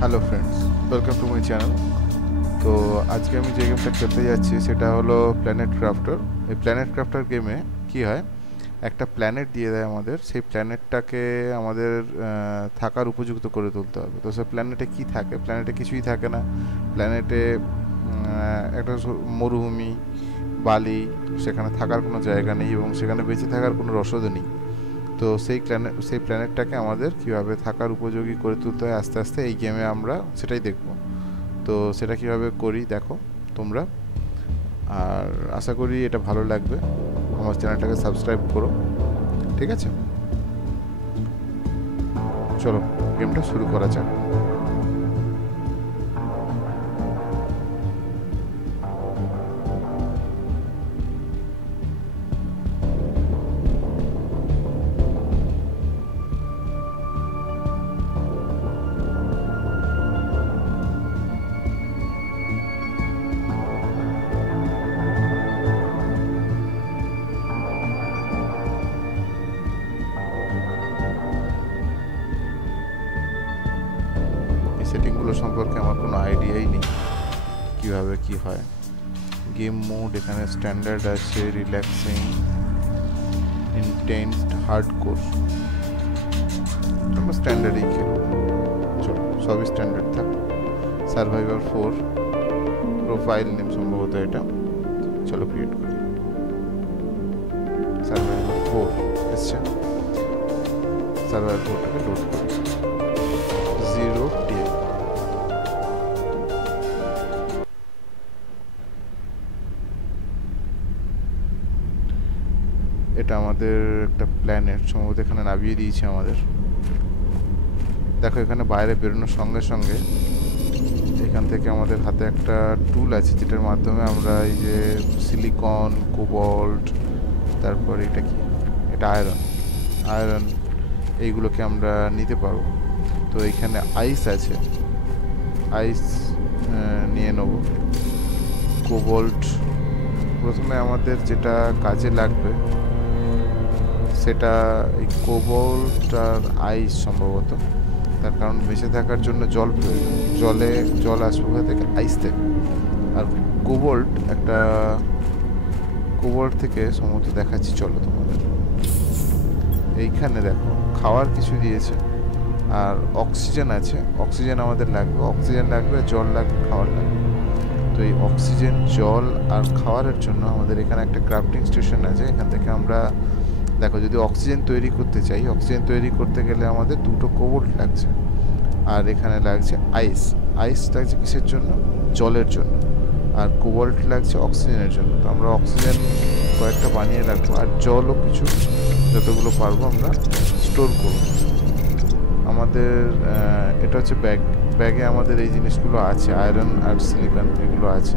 Hello friends, welcome to my channel. তো আজকে আমি যে গেমটা খেলতে যাচ্ছি সেটা হলো প্ল্যানেট ক্রাফটার। এই প্ল্যানেট ক্রাফটার গেমে কি হয়, একটা প্ল্যানেট দিয়ে দেয় আমাদের, সেই প্ল্যানেটটাকে আমাদের থাকার উপযুক্ত করে তুলতে হবে। তো সেই প্ল্যানেটে কি থাকে? প্ল্যানেটে কিছুই থাকে না। প্ল্যানেটে একটা মরুভূমি, বালি, সেখানে থাকার কোনো জায়গা নেই এবং সেখানে বেঁচে থাকার কোনো রসদও নেই। তো সেই প্ল্যানেটটাকে আমাদের কীভাবে থাকার উপযোগী করে তুলতে হয় আস্তে আস্তে এই গেমে আমরা সেটাই দেখব। তো সেটা কীভাবে করি দেখো তোমরা, আর আশা করি এটা ভালো লাগবে। আমার চ্যানেলটাকে সাবস্ক্রাইব করো, ঠিক আছে? চলো গেমটা শুরু করা যাক। এই সেটিংগুলো সম্পর্কে আমার কোনো আইডিয়াই নেই কীভাবে কী হয়। গেম মোড এখানে স্ট্যান্ডার্ড আছে, রিল্যাক্সিং, ইন্টেন্সড, হার্ডকোর। আমরা স্ট্যান্ডার্ডেই খেলব, চলো সবই স্ট্যান্ডার্ড থাক। সার্ভাইভার 4 প্রোফাইল নেম সম্ভবত এটা। চলো ক্রিয়েট করি। সার্ভাইভার 4 এসছে। সার্ভাইভার 4টাকে লোড করি। 0 এটা আমাদের একটা প্ল্যানেট সম্ভবত এখানে নামিয়ে দিয়েছে আমাদের। দেখো এখানে বাইরে বেরোনোর সঙ্গে সঙ্গে এখান থেকে আমাদের হাতে একটা টুল আছে যেটার মাধ্যমে আমরা এই যে সিলিকন, কোবল্ট, তারপর এটা কি, এটা আয়রন এইগুলোকে আমরা নিতে পারবো। তো এখানে আইস আছে, আইস নিয়ে নেব। কোবল্ট প্রথমে আমাদের যেটা কাজে লাগবে সেটা এই কোবল্ট আর আইস সম্ভবত। তার কারণ বেঁচে থাকার জন্য জল প্রয়োজন, জল আসবে কোথা থেকে? আইস থেকে। আর কোবল্ট থেকে সম্ভবত দেখাচ্ছি, চলো তোমাদের। এইখানে দেখো খাওয়ার কিছু দিয়েছে আর অক্সিজেন আছে। অক্সিজেন আমাদের লাগবে, জল লাগবে, খাওয়ার লাগবে। তো এই অক্সিজেন, জল আর খাওয়ারের জন্য আমাদের এখানে একটা ক্রাফটিং স্টেশন আছে। এখান থেকে আমরা দেখো যদি অক্সিজেন তৈরি করতে চাই, অক্সিজেন তৈরি করতে গেলে আমাদের 2টো কোবল্ট লাগছে। আর এখানে লাগছে আইস লাগছে কিসের জন্য? জলের জন্য। আর কোবল্ট লাগছে অক্সিজেনের জন্য। তো আমরা অক্সিজেন কয়েকটা বানিয়ে রাখবো আর জলও কিছু যতগুলো পারবো আমরা স্টোর করব। আমাদের এটা হচ্ছে ব্যাগে আমাদের এই জিনিসগুলো আছে, আয়রন আর সিলিকন এগুলো আছে,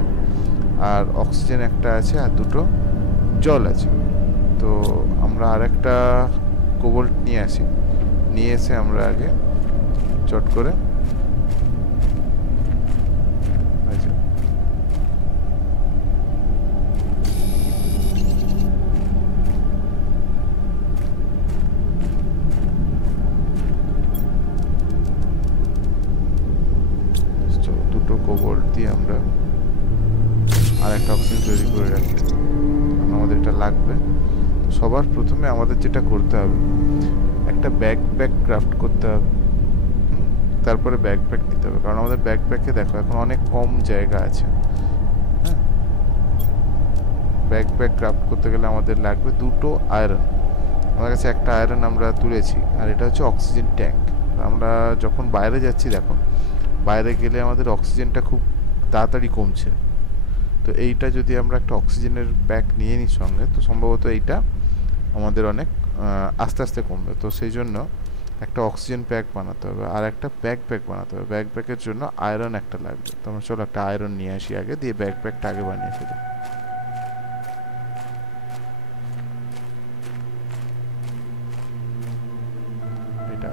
আর অক্সিজেন একটা আছে, আর 2টো জল আছে। তো আমরা আর একটা কোবল্ট নিয়ে এসে আমরা আগে চট করে দুটো কোবল্ট দিয়ে আমরা আর একটা অক্সিজেন তৈরি করে রাখি, কারণ আমাদের এটা লাগবে। তো সবার প্রথমে আমাদের যেটা করতে হবে, একটা ব্যাকপ্যাক ক্রাফট করতে হবে। তারপরে ব্যাকপ্যাক দিতে হবে, কারণ আমাদের ব্যাকপ্যাকে দেখো এখন অনেক কম জায়গা আছে। হ্যাঁ, ব্যাকপ্যাক ক্রাফট করতে গেলে আমাদের লাগবে 2টো আয়রন। আমার কাছে একটা আয়রন আমরা তুলেছি, আর এটা হচ্ছে অক্সিজেন ট্যাঙ্ক। আমরা যখন বাইরে যাচ্ছি, দেখো বাইরে গেলে আমাদের অক্সিজেনটা খুব তাড়াতাড়ি কমছে। তো এইটা যদি আমরা একটা অক্সিজেনের প্যাক নিয়ে নিই সঙ্গে, তো সম্ভবত এইটা আমাদের অনেক আস্তে আস্তে কমবে। তো সেই জন্য একটা অক্সিজেন প্যাক বানাতে হবে আর একটা ব্যাকপ্যাক বানাতে হবে। ব্যাকপ্যাকের জন্য আয়রন একটা লাগবে। তো আমরা চলো একটা আয়রন নিয়ে আসি আগে, দিয়ে ব্যাকপ্যাকটা আগে বানিয়ে ফেলি। এটা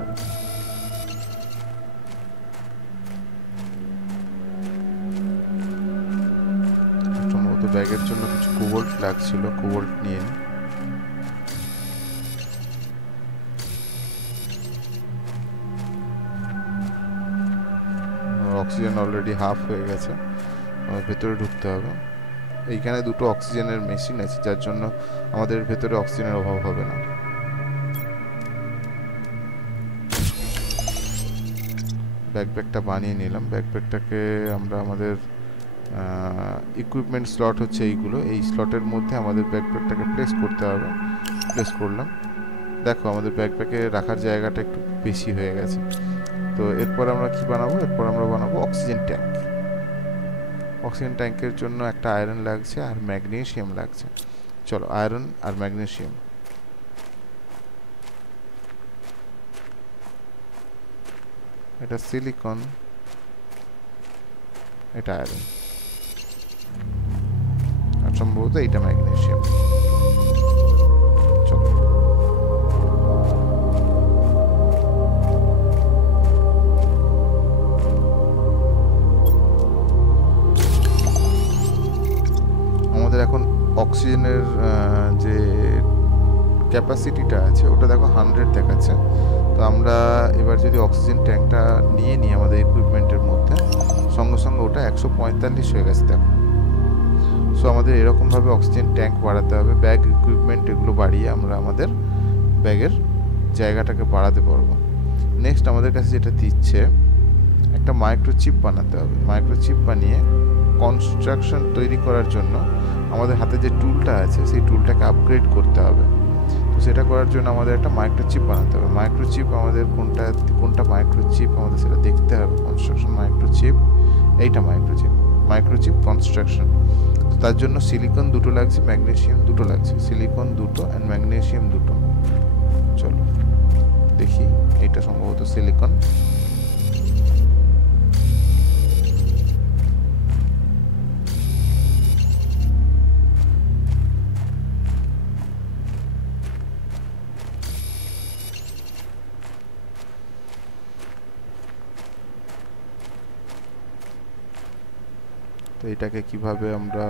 সম্ভবত ব্যাগের জন্য কিছু কোবল্ট লাগছিল, কোবল্ট নিয়ে নিই। অক্সিজেন অলরেডি হাফ হয়ে গেছে, আমার ভেতরে ঢুকতে হবে। এইখানে দুটো অক্সিজেনের মেশিন আছে, যার জন্য আমাদের ভেতরে অক্সিজেনের অভাব হবে না। ব্যাকপ্যাকটা বানিয়ে নিলাম। ব্যাকপ্যাকটাকে আমরা আমাদের ইকুইপমেন্ট স্লট হচ্ছে এইগুলো, এই স্লটের মধ্যে আমাদের ব্যাকপ্যাকটাকে প্লেস করতে হবে। প্লেস করলাম। দেখো আমাদের ব্যাকপ্যাকে রাখার জায়গাটা একটু বেশি হয়ে গেছে। তো এরপর আমরা কি বানাবো? এরপর আমরা বানাবো অক্সিজেন ট্যাঙ্ক। অক্সিজেন ট্যাঙ্কের জন্য একটা আয়রন লাগছে আর ম্যাগনেসিয়াম লাগছে। চলো, আয়রন আর ম্যাগনেসিয়াম। এটা সিলিকন, এটা আয়রন, আর সম্ভবত এইটা ম্যাগনেসিয়াম। চলো, আমাদের এখন অক্সিজেনের যে ক্যাপাসিটিটা আছে ওটা দেখো 100 দেখাচ্ছে। তো আমরা এবার যদি অক্সিজেন ট্যাঙ্কটা নিয়ে নিই আমাদের ইকুইপমেন্টের মধ্যে, সঙ্গে সঙ্গে ওটা 145 হয়ে গেছে দেখো। সো আমাদের এরকমভাবে অক্সিজেন ট্যাঙ্ক বাড়াতে হবে। ব্যাগ ইকুইপমেন্ট এগুলো বাড়িয়ে আমরা আমাদের ব্যাগের জায়গাটাকে বাড়াতে পারবো। নেক্সট আমাদের কাছে যেটা দিচ্ছে, একটা মাইক্রোচিপ বানাতে হবে। মাইক্রোচিপ বানিয়ে কনস্ট্রাকশন তৈরি করার জন্য আমাদের হাতে যে টুলটা আছে সেই টুলটাকে আপগ্রেড করতে হবে। তো সেটা করার জন্য আমাদের একটা মাইক্রোচিপ বানাতে হবে। মাইক্রোচিপ আমাদের কোনটা মাইক্রোচিপ আমাদের সেটা দেখতে হবে। কনস্ট্রাকশন মাইক্রোচিপ, এইটা মাইক্রোচিপ কনস্ট্রাকশন। তো তার জন্য সিলিকন দুটো লাগছে, ম্যাগনেসিয়াম দুটো লাগছে। সিলিকন দুটো অ্যান্ড ম্যাগনেসিয়াম দুটো। চলো দেখি, এটা সম্ভবত সিলিকন। তো এটাকে কিভাবে আমরা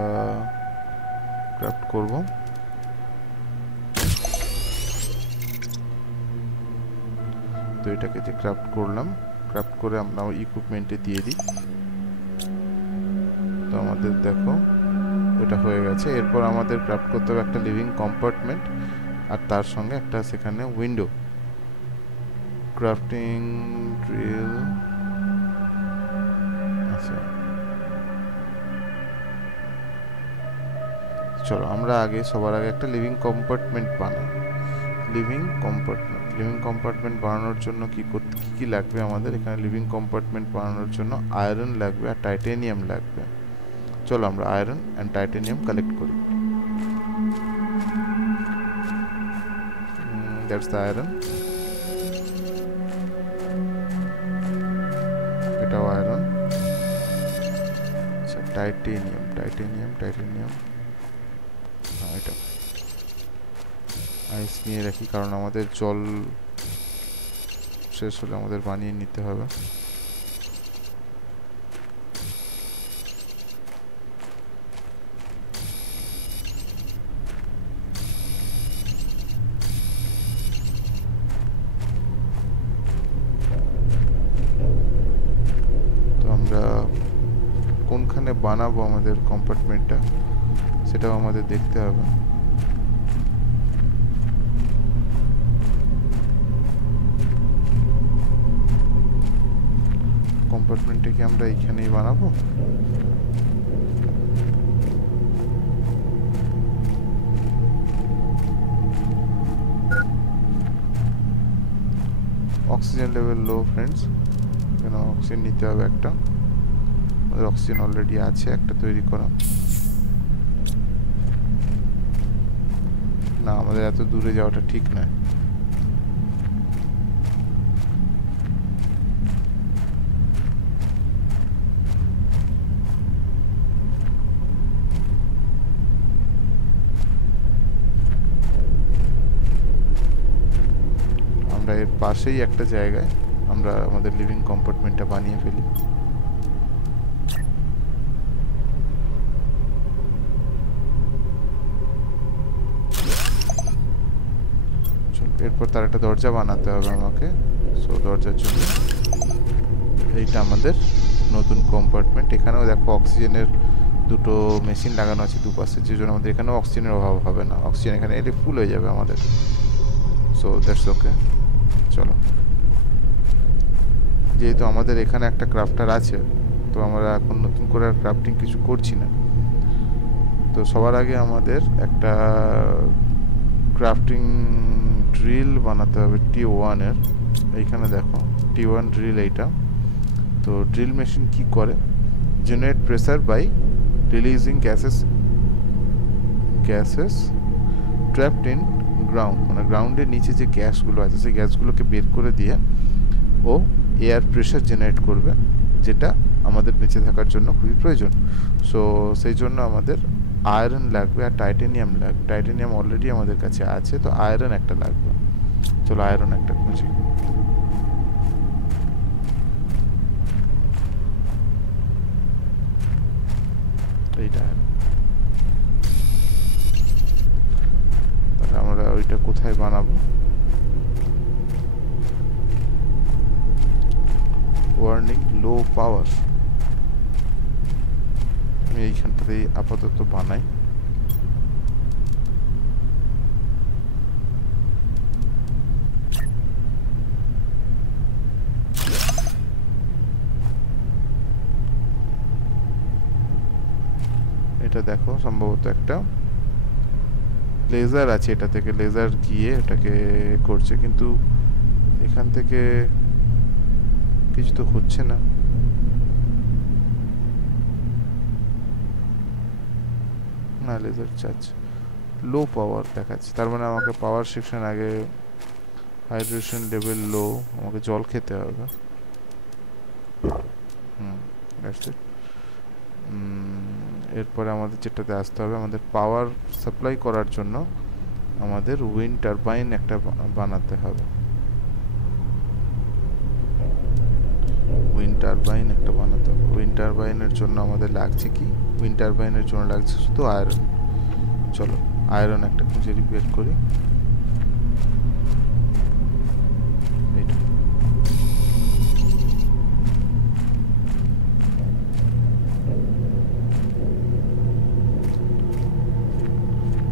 ক্রাফট করব? তো এটাকে যে ক্রাফট করলাম, ক্রাফট করে আমরা ইকুইপমেন্টে দিয়ে দিই। তো আমাদের দেখো এটা হয়ে গেছে। এরপর আমাদের ক্রাফট করতে হবে একটা লিভিং কম্পার্টমেন্ট, আর তার সঙ্গে একটা সেখানে উইন্ডো। ক্রাফটিং ড্রিল, আচ্ছা চলো আমরা সবার আগে একটা লিভিং কম্পার্টমেন্ট বানাই। লিভিং কম্পার্টমেন্ট বানানোর জন্য কি লাগবে আমাদের? এখানে লিভিং কম্পার্টমেন্ট বানানোর জন্য আয়রন লাগবে আর টাইটেনিয়াম লাগবে। চলো আমরা আয়রন অ্যান্ড টাইটেনিয়াম কালেক্ট করি। দ্যাটস দ্য আয়রন, এটাও আয়রন। আচ্ছা, টাইটেনিয়াম এটা আইস নিয়ে রাখি, কারণ আমাদের জল শেষ হলে আমাদের বানিয়ে নিতে হবে। তো আমরা কোনখানে বানাবো আমাদের কম্পার্টমেন্টটা সেটাও আমাদের দেখতে হবে। কম্পার্টমেন্টে কি আমরা এইখানেই বানাবো? অক্সিজেন লেভেল লো ফ্রেন্ডস, কেন অক্সিজেন নিতে হবে একটা। আমাদের অক্সিজেন অলরেডি আছে একটা তৈরি করা। না, আমাদের এত দূরে যাওয়াটা ঠিক নয়। আমরা এর পাশেই একটা জায়গায় আমরা আমাদের লিভিং কম্পার্টমেন্টটা বানিয়ে ফেলি। এরপর তার একটা দরজা বানাতে হবে আমাকে। সো দরজার জন্য এইটা আমাদের নতুন কম্পার্টমেন্ট। এখানেও দেখো অক্সিজেনের দুটো মেশিন লাগানো আছে দুপাশে, যে জন্য আমাদের এখানেও অক্সিজেনের অভাব হবে না। অক্সিজেন এখানে এলে ফুল হয়ে যাবে আমাদের। So that's okay. চলো, যেহেতু আমাদের এখানে একটা ক্রাফটার আছে, তো আমরা এখন নতুন করে আর ক্রাফটিং কিছু করছি না। তো সবার আগে আমাদের একটা ক্রাফটিং ড্রিল বানাতে হবে T1-এর। এইখানে দেখো T1 ড্রিল এইটা। তো ড্রিল মেশিন কি করে, generate pressure by releasing gases trapped in ground, মানে গ্রাউন্ডের নিচে যে গ্যাসগুলো আছে সেই গ্যাসগুলোকে বের করে দিয়ে ও এয়ার প্রেসার জেনারেট করবে, যেটা আমাদের বেঁচে থাকার জন্য খুবই প্রয়োজন। সো সেই জন্য আমাদের আয়রন লাগবে আর টাইটেনিয়াম লাগবে। টাইটেনিয়াম অলরেডি আমাদের কাছে আছে, তো আয়রন একটা লাগবে। চলো আয়রন একটা খুঁজি। এইটা তাহলে আমরা ওইটা কোথায় বানাবো? ওয়ার্নিং লো পাওয়ার, আমি এইখানটাতেই আপাতত বানাই। এটা দেখো সম্ভবত একটা লেজার আছে, এটা থেকে লেজার গিয়ে এটাকে করছে, কিন্তু এখান থেকে কিছু তো হচ্ছে না। না, লেজার চার্জ লো পাওয়ার দেখাচ্ছে, তার মানে আমাকে পাওয়ার সেকশন আগে, হাইড্রেশন লেভেল লো, আমাকে জল খেতে হবে। That's it. এরপরে আমাদের যেটাতে আসতে হবে, আমাদের পাওয়ার সাপ্লাই করার জন্য আমাদের উইন্ড টারবাইন একটা বানাতে হবে। উইন্ড টারবাইনের জন্য আমাদের লাগছে কি, উইন্ড টারবাইনের জন্য লাগছে শুধু আয়রন। চলো আয়রন একটা খুঁজে বের করি।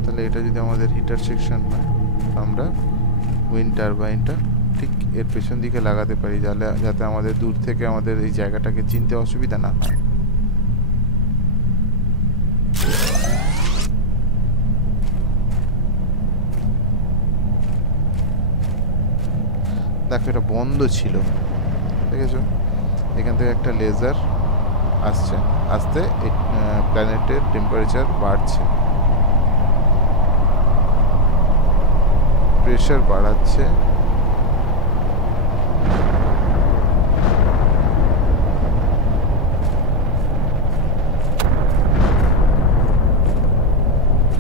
তাহলে এটা যদি আমাদের হিটার সেকশন হয়, আমরা উইন্ড টারবাইনটা ঠিক এর পেছন দিকে লাগাতে পারি, যাতে আমাদের দূর থেকে আমাদের এই জায়গাটাকে চিনতে অসুবিধা না হয়। দেখো এটা বন্ধ ছিল, দেখেছো? এখান থেকে একটা লেজার আসছে, আস্তে প্ল্যানেটের টেম্পারেচার বাড়ছে, প্রেসার বাড়াচ্ছে,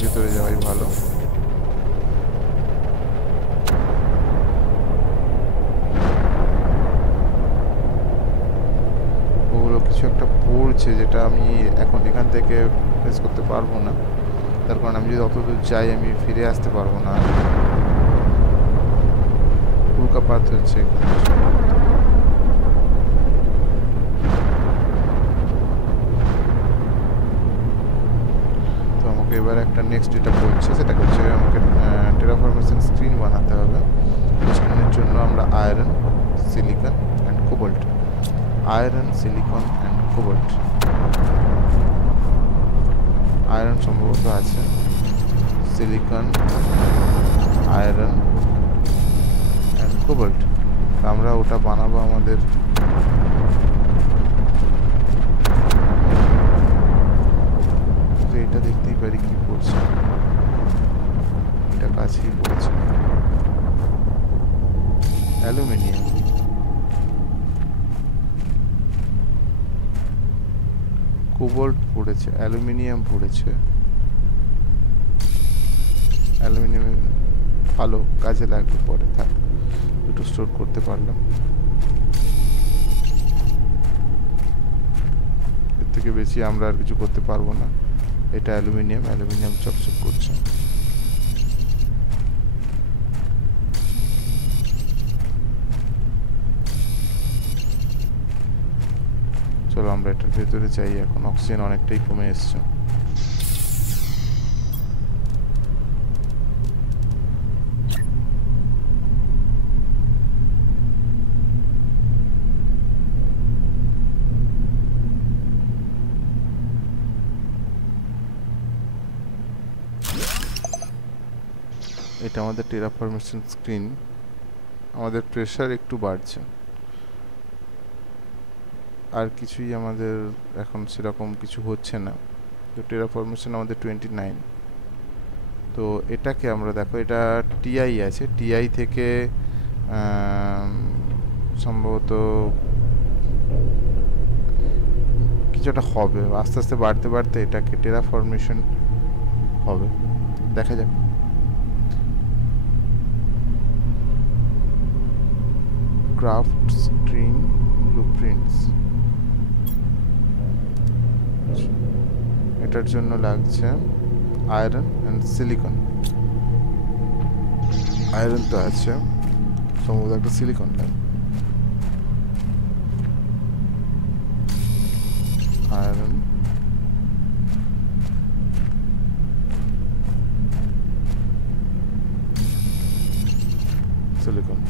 ভেতরে যাওয়াই ভালো। ওগুলো কিছু একটা পড়ছে, যেটা আমি এখন এখান থেকে ফেস করতে পারবো না, তার কারণ আমি যদি অতদূর যাই আমি ফিরে আসতে পারবো না। উল্কাপাত হচ্ছে তো আমাকে এবার একটা নেক্সট যেটা করছে সেটা হচ্ছে আমাকে টেরাফরমেশন স্ক্রিন বানাতে হবে। স্ক্রিনের জন্য আমরা iron, silicon and cobalt, iron, silicon and cobalt, iron সম্ভবত আছে, সিলিকন, আয়রন অ্যান্ড কোবাল্ট। আমরা ওটা বানাবো আমাদের এটা দেখতেই পারি কি পড়ছে, এটা কাছেই পড়ছে, অ্যালুমিনিয়াম, কোবাল্ট পড়েছে, অ্যালুমিনিয়াম পড়েছে। অ্যালুমিনিয়াম ভালো কাজে লাগবে পরে, থাক দুটো স্টোর করতে পারলাম। এর থেকে বেশি আমরা আর কিছু করতে পারবো না। এটা অ্যালুমিনিয়াম, অ্যালুমিনিয়াম চকচক করছে। চলো আমরা এটার ভেতরে যাই। এখন অক্সিজেন অনেকটাই কমে এসছে। এটা আমাদের টেরাফরমেশন স্ক্রিন। আমাদের প্রেসার একটু বাড়ছে, আর কিছুই আমাদের এখন সেরকম কিছু হচ্ছে না। তো টেরাফরমেশন আমাদের 29। তো এটাকে আমরা দেখো, এটা টিআই আছে, টিআই থেকে সম্ভবত কিছুটা হবে, আস্তে আস্তে বাড়তে বাড়তে এটাকে টেরাফরমেশন হবে, দেখা যাক। ক্রাফট স্ক্রিন ব্লুপ্রিন্টস, এটার জন্য লাগছে আয়রন অ্যান্ড সিলিকন। আয়রন তো আছে, সম্ভবত একটা সিলিকন লাগবে। Iron, silicon.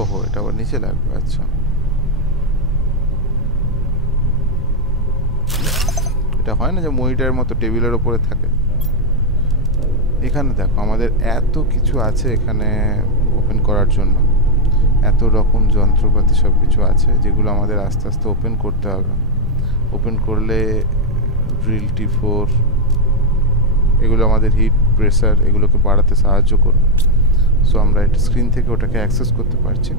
ওহো, এটা আবার নিচে লাগবে। আচ্ছা, এটা হয় না যে মনিটরের মতো টেবিলের উপরে থাকে। এখানে দেখো আমাদের এত কিছু আছে এখানে ওপেন করার জন্য, এত রকম যন্ত্রপাতি সব কিছু আছে যেগুলো আমাদের আস্তে আস্তে ওপেন করতে হবে। ওপেন করলে ড্রিল T4 এগুলো আমাদের হিট প্রেসার এগুলোকে বাড়াতে সাহায্য করবে। সো আমরা এটা স্ক্রিন থেকে ওটাকে অ্যাক্সেস করতে পারছি।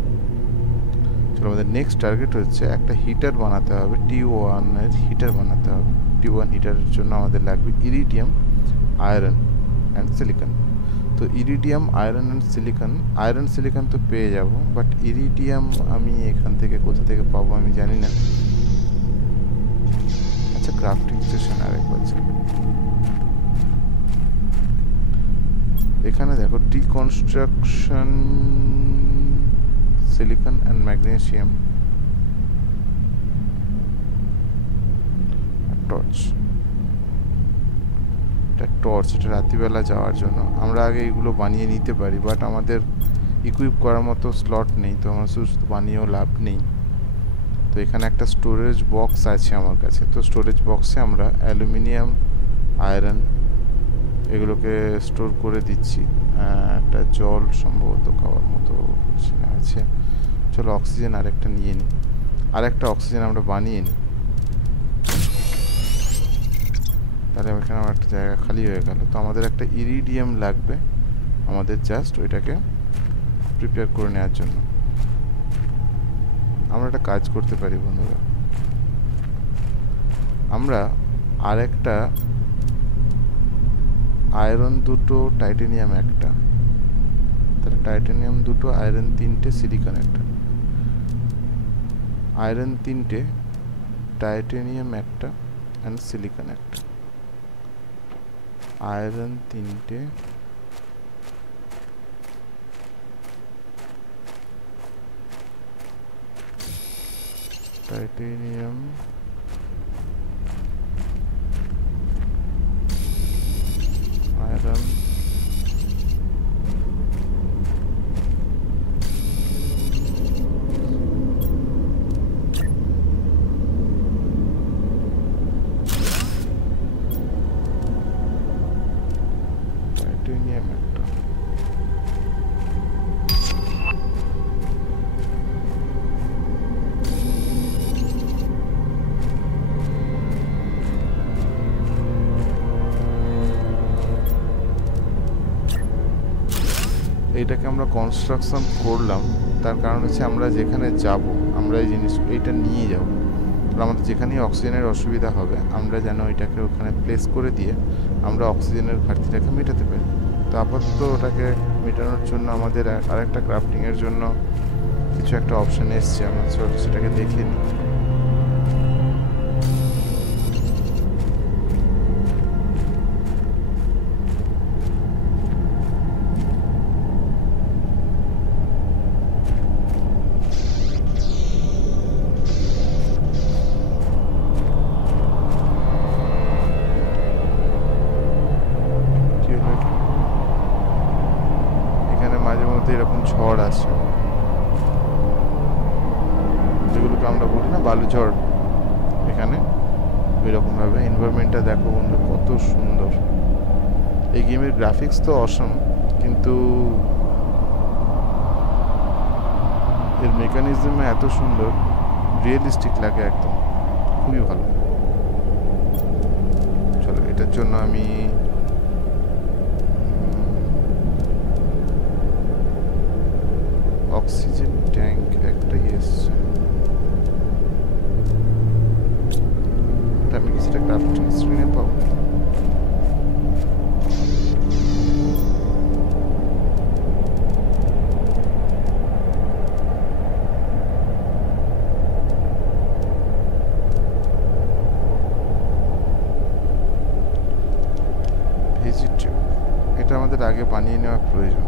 চলো, আমাদের নেক্সট টার্গেট হচ্ছে একটা হিটার বানাতে হবে, T1 এর হিটার বানাতে হবে। T1 হিটারের জন্য আমাদের লাগবে ইরিডিয়াম, আয়রন অ্যান্ড সিলিকন। তো iridium, iron and silicon, iron silicon তো পেয়ে যাব, বাট ইরিডিয়াম আমি এখান থেকে কোথা থেকে পাবো আমি জানি না। আচ্ছা, ক্রাফটিং স্টেশন আরেকবার। এখানে দেখো deconstruction silicon and magnesium, torch. এটা টর্চ, এটা রাত্রিবেলা যাওয়ার জন্য। আমরা আগে এগুলো বানিয়ে নিতে পারি, বাট আমাদের ইকুইপ করার মতো স্লট নেই, তো আমার শুধু বানিয়েও লাভ নেই। তো এখানে একটা স্টোরেজ বক্স আছে আমার কাছে। তো স্টোরেজ বক্সে আমরা অ্যালুমিনিয়াম, আয়রন এগুলোকে স্টোর করে দিচ্ছি। একটা জল সম্ভবত খাওয়ার মতো আছে। চলো অক্সিজেন আরেকটা নিয়ে নিই, আরেকটা অক্সিজেন আমরা বানিয়ে নিই। তাহলে এখানে আমার একটা জায়গা খালি হয়ে গেল। তো আমাদের একটা ইরিডিয়াম লাগবে আমাদের জাস্ট ওইটাকে প্রিপেয়ার করে নেওয়ার জন্য। আমরা একটা কাজ করতে পারি বন্ধুরা, আমরা আরেকটা আয়রন 2টো, টাইটেনিয়াম 1টা, তাহলে টাইটেনিয়াম 2টো, আয়রন 3টে, সিলিকন 1টা। আয়রন 3টে, টাইটেনিয়াম 1টা অ্যান্ড সিলিকন 1টা। আয়রন 3টে, টাইটেনিয়াম, আয়রন, টাইটেনিয়াম 1টা। এইটাকে আমরা কনস্ট্রাকশন করলাম, তার কারণ হচ্ছে আমরা যেখানে যাব আমরা এই জিনিস এইটা নিয়ে যাব। আমাদের যেখানেই অক্সিজেনের অসুবিধা হবে আমরা যেন এটাকে ওখানে প্লেস করে দিয়ে আমরা অক্সিজেনের ঘাটতিটাকে মেটাতে পারি। তো আপাতত ওটাকে মেটানোর জন্য আমাদের আরেকটা ক্রাফটিংয়ের জন্য কিছু একটা অপশান এসছে, আমরা সেটাকে দেখে নিই। এরকম ঝড় আসে, যেগুলোকে আমরা বলি না বালু ঝড়, এখানে এরকম ভাবে এনভায়রনমেন্টটা দেখো বন্ধু কত সুন্দর। এই গেমের গ্রাফিক্স তো অসম, কিন্তু এর মেকানিজম এত সুন্দর, রিয়েলিস্টিক লাগে একদম, খুবই ভালো। চলো এটার জন্য আমি অক্সিজেন ট্যাঙ্ক একটাই এসছে, আমি কিছুটা ক্রাফটিং স্ক্রিনে পাবো। ভেজিটেবল, এটা আমাদের আগে বানিয়ে নেওয়া প্রয়োজন।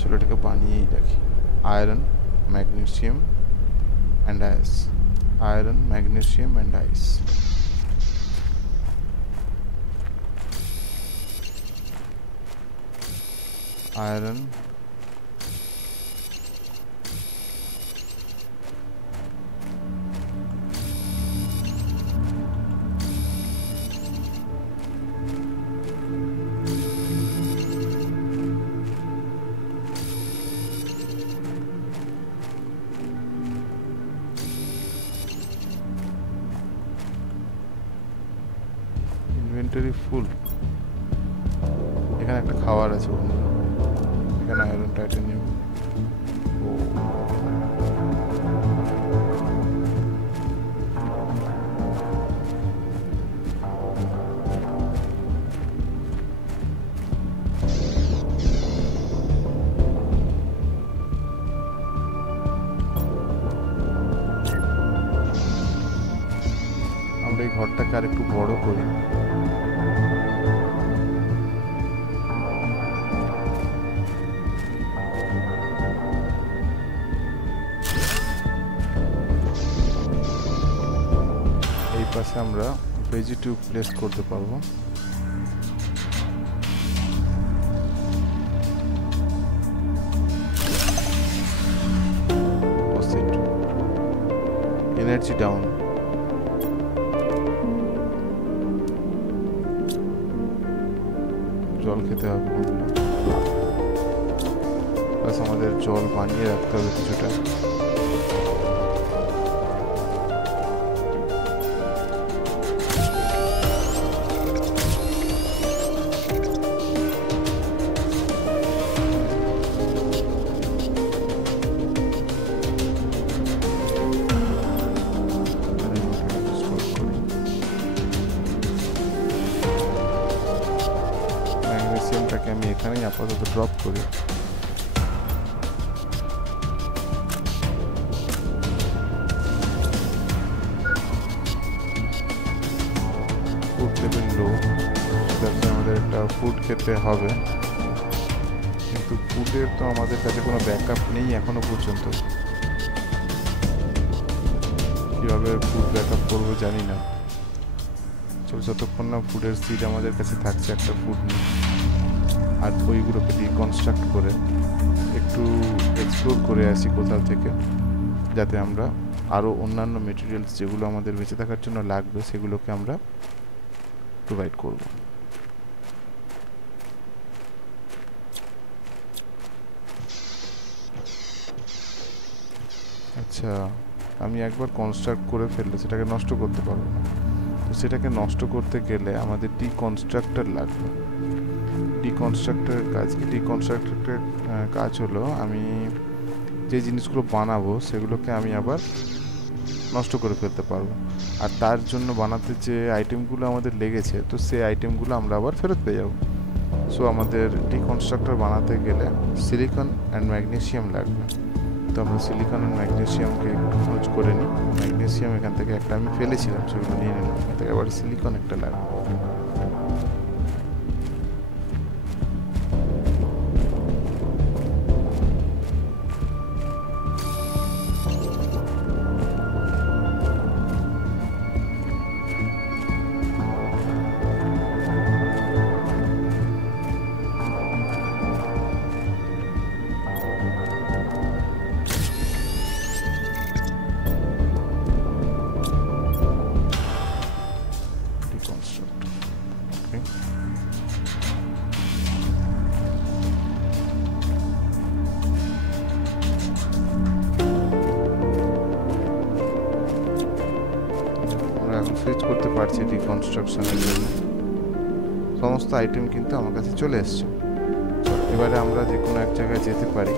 চলো এটাকে বানিয়েই রাখি। Iron, magnesium and ice, iron, magnesium and ice. Iron, inventory full. এখানে একটা খাবার আছে বন্ধুরা, এখানে আয়রন, টাইটানিয়াম। ও আমরা এই ঘরটাকে আর একটু বড় করি। এই পাশে আমরা ভেজিটেবল প্লেস করতে পারবো। এনার্জি ডাউন, জল খেতে হবে, প্লাস আমাদের জল বানিয়ে রাখতে হবে কিছুটা। ম্যাগনেসিয়ামটাকে আমি এখানেই আপাতত ড্রপ করি। ফুড লেভেল লো, যাতে আমাদের একটা ফুড খেতে হবে, কিন্তু ফুডের তো আমাদের কাছে কোনো ব্যাকআপ নেই এখনো পর্যন্ত। কীভাবে ফুড ব্যাকআপ করবো জানি না। যতক্ষণ না ফুডের সিড আমাদের কাছে থাকছে, একটা ফুড নেই। আর ওইগুলোকে ডিকনস্ট্রাক্ট করে একটু এক্সপ্লোর করে আসি কোথাও থেকে, যাতে আমরা আরও অন্যান্য মেটেরিয়ালস যেগুলো আমাদের বেঁচে থাকার জন্য লাগবে সেগুলোকে আমরা প্রোভাইড করব। আচ্ছা, আমি একবার কনস্ট্রাক্ট করে ফেললে সেটাকে নষ্ট করতে পারবো না। তো সেটাকে নষ্ট করতে গেলে আমাদের ডিকনস্ট্রাক্টর লাগবে। ডিকনস্ট্রাক্টরের কাজ কি? ডিকনস্ট্রাক্টরের কাজ হলো আমি যে জিনিসগুলো বানাবো সেগুলোকে আমি আবার নষ্ট করে ফেলতে পারবো। আর তার জন্য বানাতে যে আইটেমগুলো আমাদের লেগেছে, তো সেই আইটেমগুলো আমরা আবার ফেরত পেয়ে যাবো। সো আমাদের ডিকনস্ট্রাক্টর বানাতে গেলে সিলিকন অ্যান্ড ম্যাগনেসিয়াম লাগবে। তো আমরা সিলিকন অ্যান্ড ম্যাগনেসিয়ামকে খোঁজ করে নিই। ম্যাগনেসিয়াম এখান থেকে একটা আমি ফেলেছিলাম, সেগুলো নিয়ে নিলাম। এখান থেকে আবার সিলিকন একটা লাগবে। সুইচ করতে পারছি রিকনস্ট্রাকশনের জন্য। সমস্ত আইটেম কিন্তু আমার কাছে চলে এসছে। এবারে আমরা যে কোনো এক জায়গায় যেতে পারি।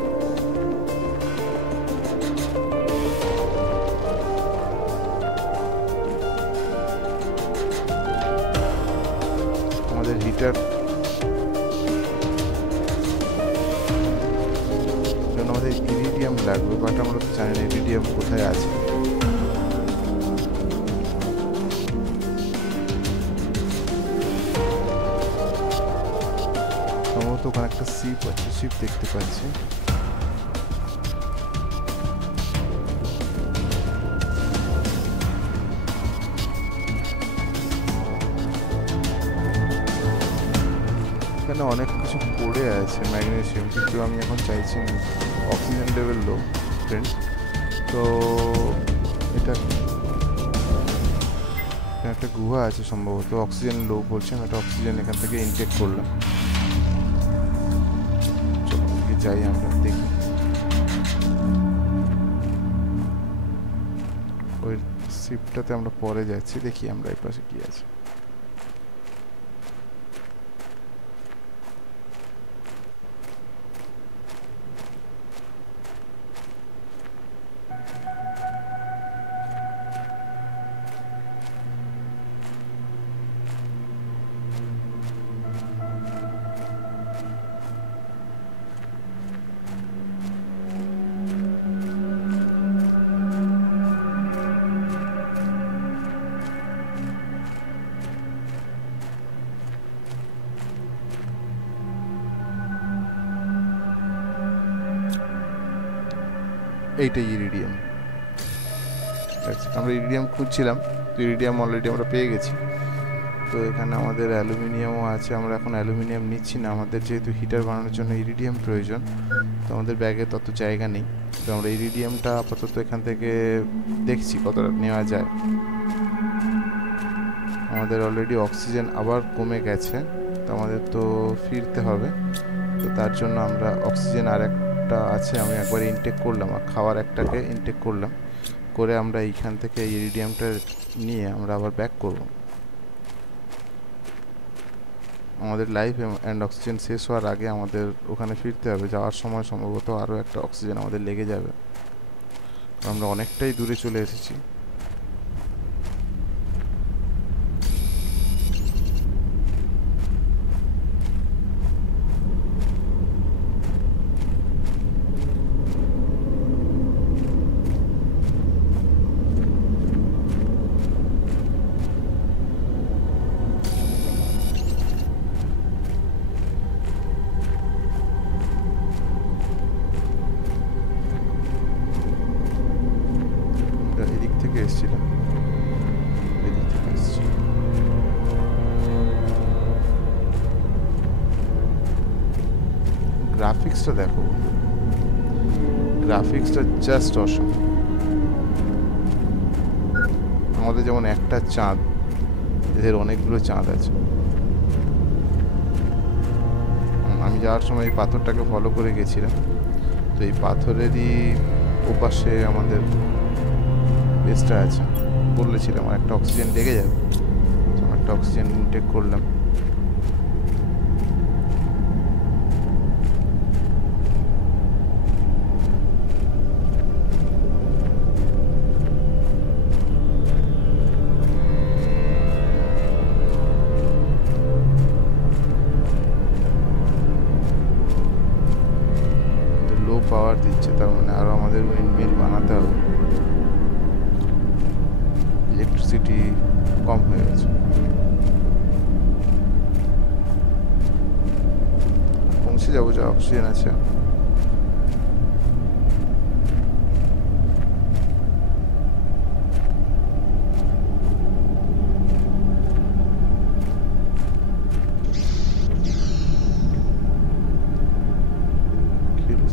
আমাদের হিটার জন্য আমাদের ইরিডিয়াম লাগবে, বাট আমরা তো জানি না ইরিডিয়াম কোথায় আছে। ওখানে একটা শিপ আছে, শিপ দেখতে পাচ্ছি। এখানে অনেক কিছু পড়ে আছে ম্যাগনেসিয়াম, কিন্তু আমি এখন চাইছি না। অক্সিজেন লেভেল লো ফ্রেন্ড। তো এটা একটা গুহা আছে সম্ভবত, অক্সিজেন লো বলছে। আমি একটা অক্সিজেন এখান থেকে ইনটেক করলাম। যাই আমরা দেখি। ওই শিপটাতে আমরা পরে যাচ্ছি, দেখি আমরা এই পাশে কি আছে। এইটাই ইরিডিয়াম। আমরা ইরিডিয়াম খুঁজছিলাম, তো ইরিডিয়াম অলরেডি আমরা পেয়ে গেছি। তো এখানে আমাদের অ্যালুমিনিয়ামও আছে। আমরা এখন অ্যালুমিনিয়াম নিচ্ছি না, আমাদের যেহেতু হিটার বানানোর জন্য ইরিডিয়াম প্রয়োজন, তো আমাদের ব্যাগে তত জায়গা নেই। তো আমরা ইরিডিয়ামটা আপাতত এখান থেকে দেখছি কতটা নেওয়া যায়। আমাদের অলরেডি অক্সিজেন আবার কমে গেছে, তো আমাদের তো ফিরতে হবে। তো তার জন্য আমরা অক্সিজেন একটা আছে, আমি একবার ইনটেক করলাম, আর খাওয়ার একটাকে ইনটেক করলাম। করে আমরা এইখান থেকে ইরিডিয়ামটা নিয়ে আমরা আবার ব্যাক করব। আমাদের লাইফ অ্যান্ড অক্সিজেন শেষ হওয়ার আগে আমাদের ওখানে ফিরতে হবে। যাওয়ার সময় সম্ভবত আরও একটা অক্সিজেন আমাদের লেগে যাবে। আমরা অনেকটাই দূরে চলে এসেছি। এদিক থেকে এসেছিলাম, এদিক থেকে এসেছি। গ্রাফিক্সটা দেখো, গ্রাফিক্সটা জাস্ট অসম। আমাদের যেমন একটা চাঁদ, এদের অনেকগুলো চাঁদ আছে। আমি যাওয়ার সময় এই পাথরটাকে ফলো করে গেছিলাম। তো এই পাথরেরই ওপাশে আমাদের বেসটা আছে। বলেছিলাম আমার একটা অক্সিজেন লেগে যাবে, তো একটা অক্সিজেন ইনটেক করলাম। কম হয়ে গেছে। পৌঁছে যাবো, যা অক্সিজেন আছে।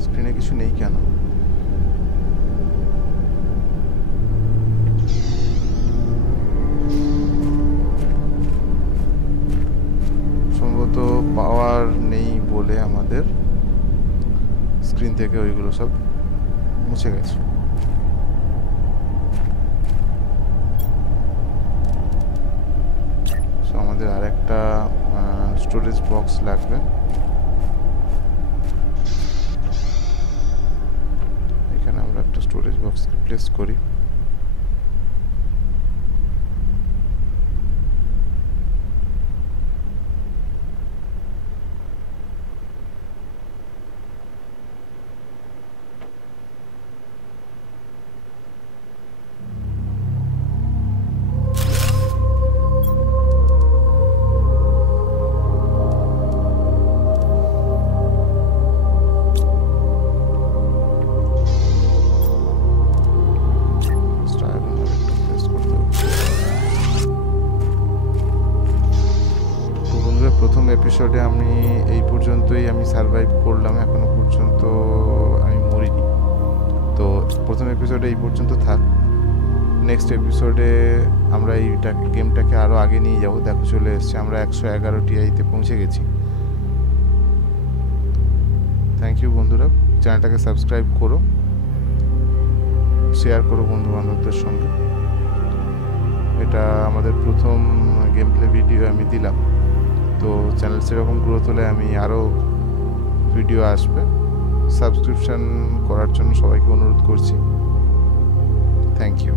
স্ক্রিনে কিছু নেই কেন? সম্ভবত পাওয়ার নেই বলে আমাদের স্ক্রিন থেকে ওইগুলো সব মুছে গেছে। সো আমাদের আর একটা স্টোরেজ বক্স লাগবে। এখানে আমরা একটা স্টোরেজ বক্স প্লেস করি। প্রথম এপিসোডে আমি এই পর্যন্তই আমি সারভাইভ করলাম, এখনো পর্যন্ত আমি মরিনি। তো প্রথম এপিসোডে এই পর্যন্ত থাক। নেক্সট এপিসোডে আমরা গেমটাকে আরও আগে নিয়ে যাবো। দেখো চলে এসছে, আমরা 111 TI-তে পৌঁছে গেছি। থ্যাংক ইউ বন্ধুরা, চ্যানেলটাকে সাবস্ক্রাইব করো, শেয়ার করো বন্ধু বান্ধবদের সঙ্গে। এটা আমাদের প্রথম গেম প্লে ভিডিও আমি দিলাম, তো চ্যানেল সেরকম গ্রোথ হলে আমি আরও ভিডিও আসবে। সাবস্ক্রিপশন করার জন্য সবাইকে অনুরোধ করছি। Thank you.